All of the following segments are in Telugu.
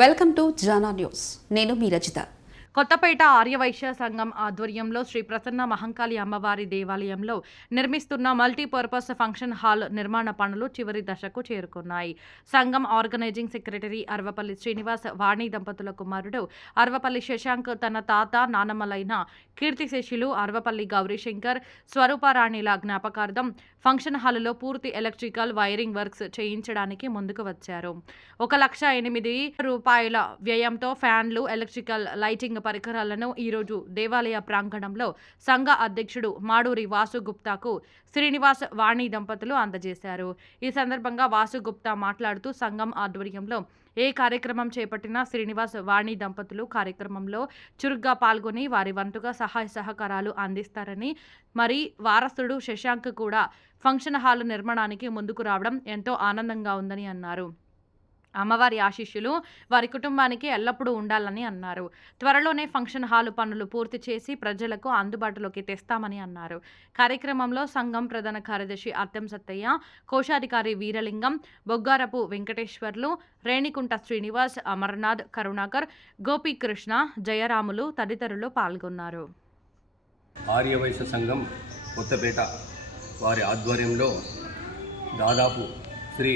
Welcome to Jana news. నేను మీ రజిత. కొత్తపేట ఆర్యవైశ్య సంఘం ఆధ్వర్యంలో శ్రీ ప్రసన్న మహంకాళి అమ్మవారి దేవాలయంలో నిర్మిస్తున్న మల్టీపర్పస్ ఫంక్షన్ హాల్ నిర్మాణ పనులు చివరి దశకు చేరుకున్నాయి. సంఘం ఆర్గనైజింగ్ సెక్రటరీ అర్వపల్లి శ్రీనివాస్ వాణి దంపతుల కుమారుడు అర్వపల్లి శశాంక్ తన తాత నానమ్మలైన కీర్తిశేషులు అర్వపల్లి గౌరీశంకర్ స్వరూపారాణిల జ్ఞాపకార్థం ఫంక్షన్ హాలులో పూర్తి ఎలక్ట్రికల్ వైరింగ్ వర్క్స్ చేయించడానికి ముందుకు వచ్చారు. 1,08,000 రూపాయల వ్యయంతో ఫ్యాన్లు, ఎలక్ట్రికల్ లైటింగ్ పరికరాలను ఈరోజు దేవాలయ ప్రాంగణంలో సంఘ అధ్యక్షుడు మాడూరి వాసుగుప్తాకు శ్రీనివాస్ వాణి దంపతులు అందజేశారు. ఈ సందర్భంగా వాసుగుప్తా మాట్లాడుతూ సంఘం ఆధ్వర్యంలో ఏ కార్యక్రమం చేపట్టినా శ్రీనివాస్ వాణి దంపతులు కార్యక్రమంలో చురుగ్గా పాల్గొని వారి వంతుగా సహాయ సహకారాలు అందిస్తారని, మరి వారసుడు శశాంక్ కూడా ఫంక్షన్ హాల్ నిర్మాణానికి ముందుకు రావడం ఎంతో ఆనందంగా ఉందని అన్నారు. అమ్మవారి ఆశీస్సులు వారి కుటుంబానికి ఎల్లప్పుడూ ఉండాలని అన్నారు. త్వరలోనే ఫంక్షన్ హాలు పనులు పూర్తి చేసి ప్రజలకు అందుబాటులోకి తెస్తామని అన్నారు. కార్యక్రమంలో సంఘం ప్రధాన కార్యదర్శి అద్దెం సత్తయ్య, కోశాధికారి వీరలింగం, బొగ్గారపు వెంకటేశ్వర్లు, రేణికుంట శ్రీనివాస్, అమర్నాథ్, కరుణాకర్, గోపీకృష్ణ, జయరాములు తదితరులు పాల్గొన్నారు. ఆర్యవైశ్య సంఘం కొత్తపేట వారి ఆధ్వర్యంలో దాదాపు శ్రీ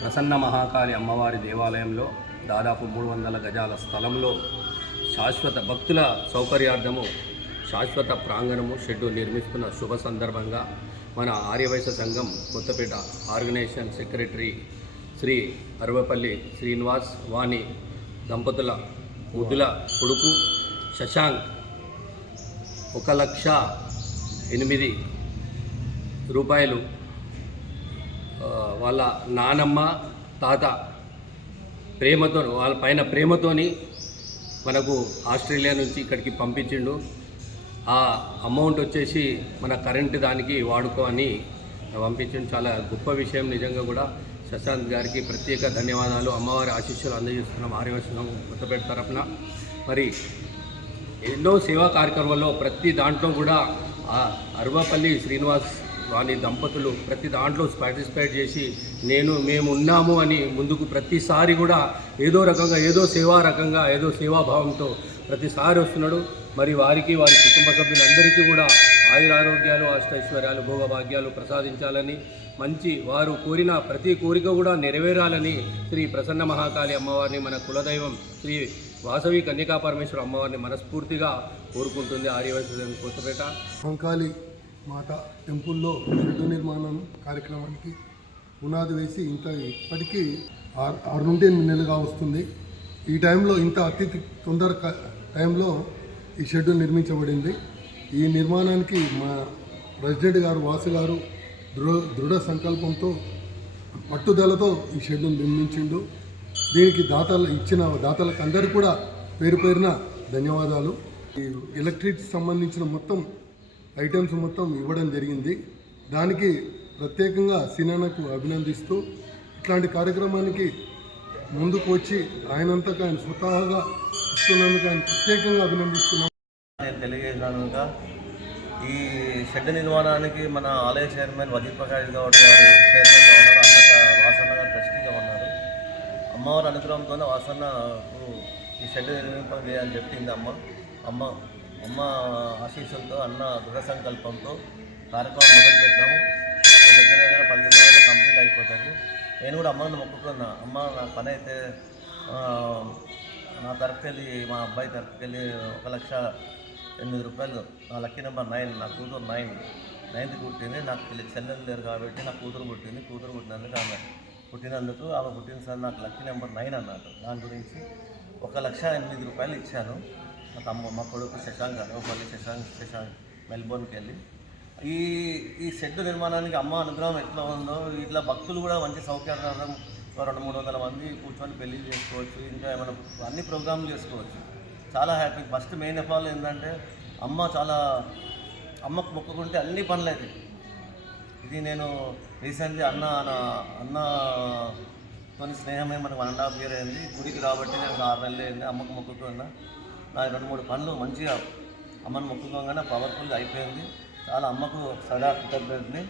ప్రసన్న మహాకాళి అమ్మవారి దేవాలయంలో దాదాపు 300 గజాల స్థలంలో శాశ్వత భక్తుల సౌకర్యార్థము శాశ్వత ప్రాంగణము షెడ్డు నిర్మిస్తున్న శుభ సందర్భంగా మన ఆర్యవైశ్య సంఘం కొత్తపేట ఆర్గనైజేషన్ సెక్రటరీ శ్రీ అర్వపల్లి శ్రీనివాస్ వాణి దంపతుల ముద్దుల కొడుకు శశాంక్ 1,08,000 రూపాయలు వాళ్ళ నానమ్మ తాత ప్రేమతో వాళ్ళ పైన ప్రేమతోని మనకు ఆస్ట్రేలియా నుంచి ఇక్కడికి పంపించిండు. ఆ అమౌంట్ వచ్చేసి మన కరెంటు దానికి వాడుకో అని పంపించిండు. చాలా గొప్ప విషయం నిజంగా కూడా. శశాంత్ గారికి ప్రత్యేక ధన్యవాదాలు. అమ్మవారి ఆశీస్సులు అందజేస్తున్నాం ఆర్యవైశ్య కొత్తపేట తరఫున. మరి ఎన్నో సేవా కార్యక్రమాల్లో ప్రతి దాంట్లో కూడా అర్వపల్లి శ్రీనివాస్ వాని దంపతులు ప్రతి దాంట్లో పార్టిసిపేట్ చేసి మేము ఉన్నాము అని ముందుకు ప్రతిసారి కూడా ఏదో రకంగా ఏదో సేవాభావంతో ప్రతిసారి వస్తున్నాడు. మరి వారికి వారి కుటుంబ సభ్యులందరికీ కూడా ఆయురారోగ్యాలు, అష్టైశ్వర్యాలు, భోగభాగ్యాలు ప్రసాదించాలని, మంచి వారు కోరిన ప్రతి కోరిక కూడా నెరవేరాలని శ్రీ ప్రసన్న మహాకాళి అమ్మవారిని, మన కులదైవం శ్రీ వాసవి కన్యకా పరమేశ్వర అమ్మవారిని మనస్ఫూర్తిగా కోరుకుంటుంది ఆర్యవైశ్య కొత్తపేట. మహంకాళి మాత టెంపుల్లో షెడ్డు నిర్మాణం కార్యక్రమానికి పునాది వేసి ఇప్పటికీ 6 నుండి 8 నెలలుగా వస్తుంది. ఈ టైంలో అతి తొందర టైంలో ఈ షెడ్డు నిర్మించబడింది. ఈ నిర్మాణానికి మా ప్రెసిడెంట్ గారు వాసు గారు దృఢ సంకల్పంతో పట్టుదలతో ఈ షెడ్డు నిర్మించిండు. దీనికి దాతలకు అందరికీ కూడా పేరున ధన్యవాదాలు. ఈ ఎలక్ట్రిక్ సంబంధించిన మొత్తం ఐటమ్స్ మొత్తం ఇవ్వడం జరిగింది. దానికి ప్రత్యేకంగా సినానకు అభినందిస్తూ ఇట్లాంటి కార్యక్రమానికి ముందుకు వచ్చి ఆయనంతకు ఆయన స్వతహాగా ఇస్తున్నందుకు ఆయన ప్రత్యేకంగా అభినందిస్తున్నాం. నేను తెలియజేసినానుగా ఈ షెడ్ నిర్మాణానికి మన ఆలయ చైర్మన్ వజీర్ ప్రకాష్ గౌడ్ గారు చైర్మన్గా ఉన్నారు, వాసన్న గారు ట్రస్టీగా ఉన్నారు. అమ్మవారి అనుగ్రహంతోనే వాసన్నకు ఈ షెడ్ నిర్మింపని అని చెప్పింది అమ్మ ఆశీస్సులతో, అన్న దృఢ సంకల్పంతో కార్యక్రమం మొదలుపెట్టాము. దగ్గర 15 రోజుల్లో కంప్లీట్ అయిపోతుంది. నేను కూడా అమ్మని మొక్కుకున్నా, అమ్మ నా పని అయితే నా తరఫుకెళ్ళి మా అబ్బాయి తరఫుకెళ్ళి 1,08,000 రూపాయలు, నా లక్కీ నెంబర్ 9, నా కూతురు 9th పుట్టింది. నాకు చెల్లెలు లేరు కాబట్టి నా కూతురు పుట్టినందుకు ఆమె పుట్టిన సార్ నాకు లక్కీ నెంబర్ 9 అన్నట్టు. దాని గురించి 1,08,000 రూపాయలు ఇచ్చాను. మా కొడుకు శశాంక్ అర్వపల్లి శశాంక్ మెల్బోర్న్కి వెళ్ళి ఈ షెడ్ నిర్మాణానికి అమ్మ అనుగ్రహం ఎట్లా ఉందో ఇట్లా భక్తులు కూడా మంచి సౌకర్యార్థం 200-300 మంది కూర్చొని పెళ్లి చేసుకోవచ్చు, ఇంకా ఏమైనా అన్ని ప్రోగ్రాంలు చేసుకోవచ్చు. చాలా happy. First main of all ఏంటంటే అమ్మకు మొక్కుకుంటే అన్ని పనులు అవుతాయి. ఇది నేను రీసెంట్లీ అన్నతోని స్నేహమే మనకు 1.5 year అయింది. గుడికి కాబట్టి నేను 6 నెలలు అయింది. అమ్మకు మొక్కుకున్నా. నా 2-3 పనులు మంచిగా అమ్మను మొక్కుకోగానే పవర్ఫుల్గా అయిపోయింది. చాలా అమ్మకు సదా కృతజ్ఞతని.